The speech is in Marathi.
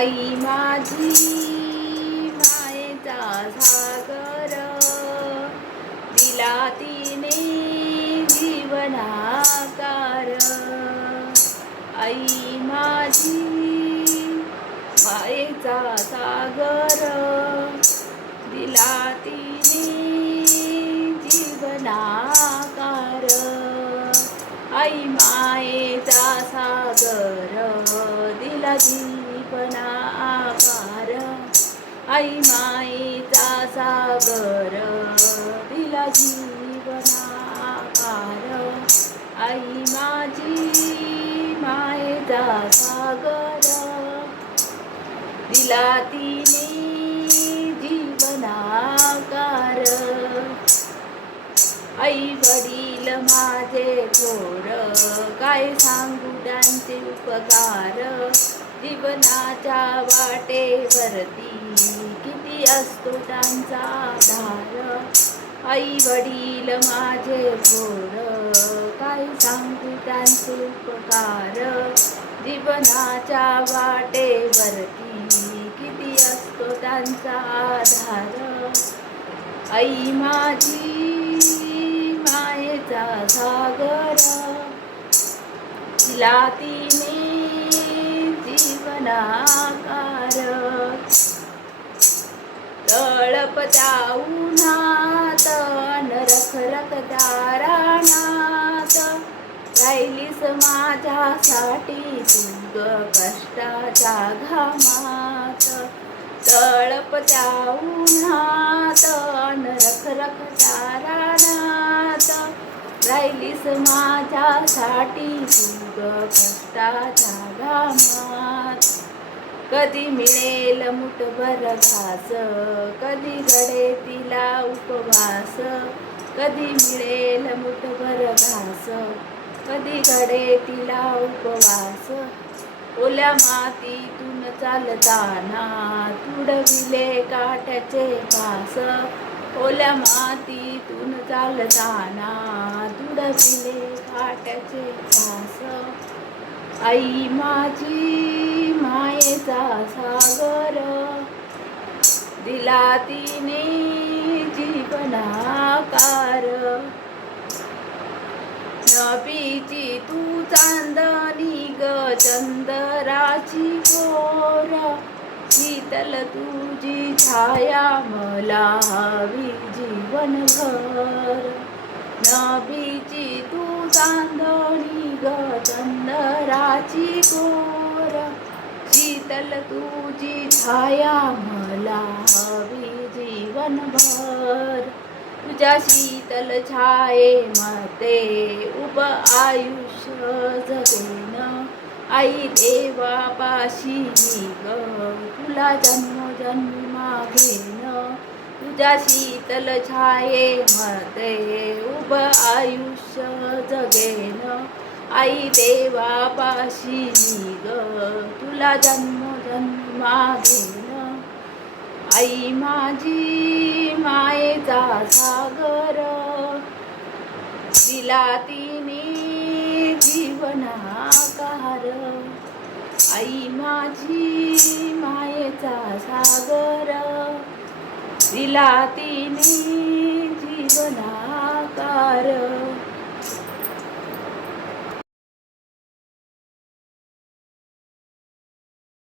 आई माझी मायेचा सागर, दिला तिने जीवनाकार. आई माझी मायेचा सागर, दिला तिने जीवनाकार. आई मायेचा सागर, दिला जीवनाकार. आई मायेचा सागर, दिला जीवनाकार. आई माझी मायेचा सागर, दिला तिने जीवनाकार. आई वडील माझे थोर, काय सांगू त्यांचे उपकार. जीवनाच्या वाटेवरती किती असतो त्यांचा आधार. आई वडील माझे थोर, काय सांगू त्यांचे उपकार. जीवनाच्या वाटेवरती किती असतो त्यांचा आधार. आई माझी मायेचा सागर, दिला तिने जीवनाकार. तळपत्या उन्हात रखरखत्या रानात, राहिलीस माझ्यासाठी तू ग कष्टाच्या घामात. तळपत्या उन्हात रखरखत्या रानात, राहिलीस माझ्यासाठी तू ग कष्टाच्या घामात. कधी मिळेल मुठभर घास, कधी घडे तिला उपवास. कधी मिळेल मुठभर घास, कधी घडे तिला उपवास. ओल्या मातीतून चालताना तुडविले काट्याचे फास. ओल्या मातीतून चालताना तुडविले काट्याचे फास. आई माझी मायेचा सागर, दिला तिने जीवनाकार. नभीची तू चांदणी ग चंदराची गोर, शीतल तुझी छाया मला हवी जीवनभर. नभीची तू चांदणी ग चंदराची गोर, शीतल तुझी छाया मला हवी जीवनभर. तुझ्या शीतल छायेमध्ये उभ आयुष्य जगेन. आई देवापाशी मी ग तुला जन्मोजन्मी मागेन. तुझ्या शीतल छायेमध्ये उभ आयुष्य जगेन. आई देवापाशी मी ग तुला जन्मोजन्मी मागेन. आई माझी मायेचा सागर, दिला तिने जीवनाकार. आई माझी मायेचा सागर, दिला तिने जीवनाकार.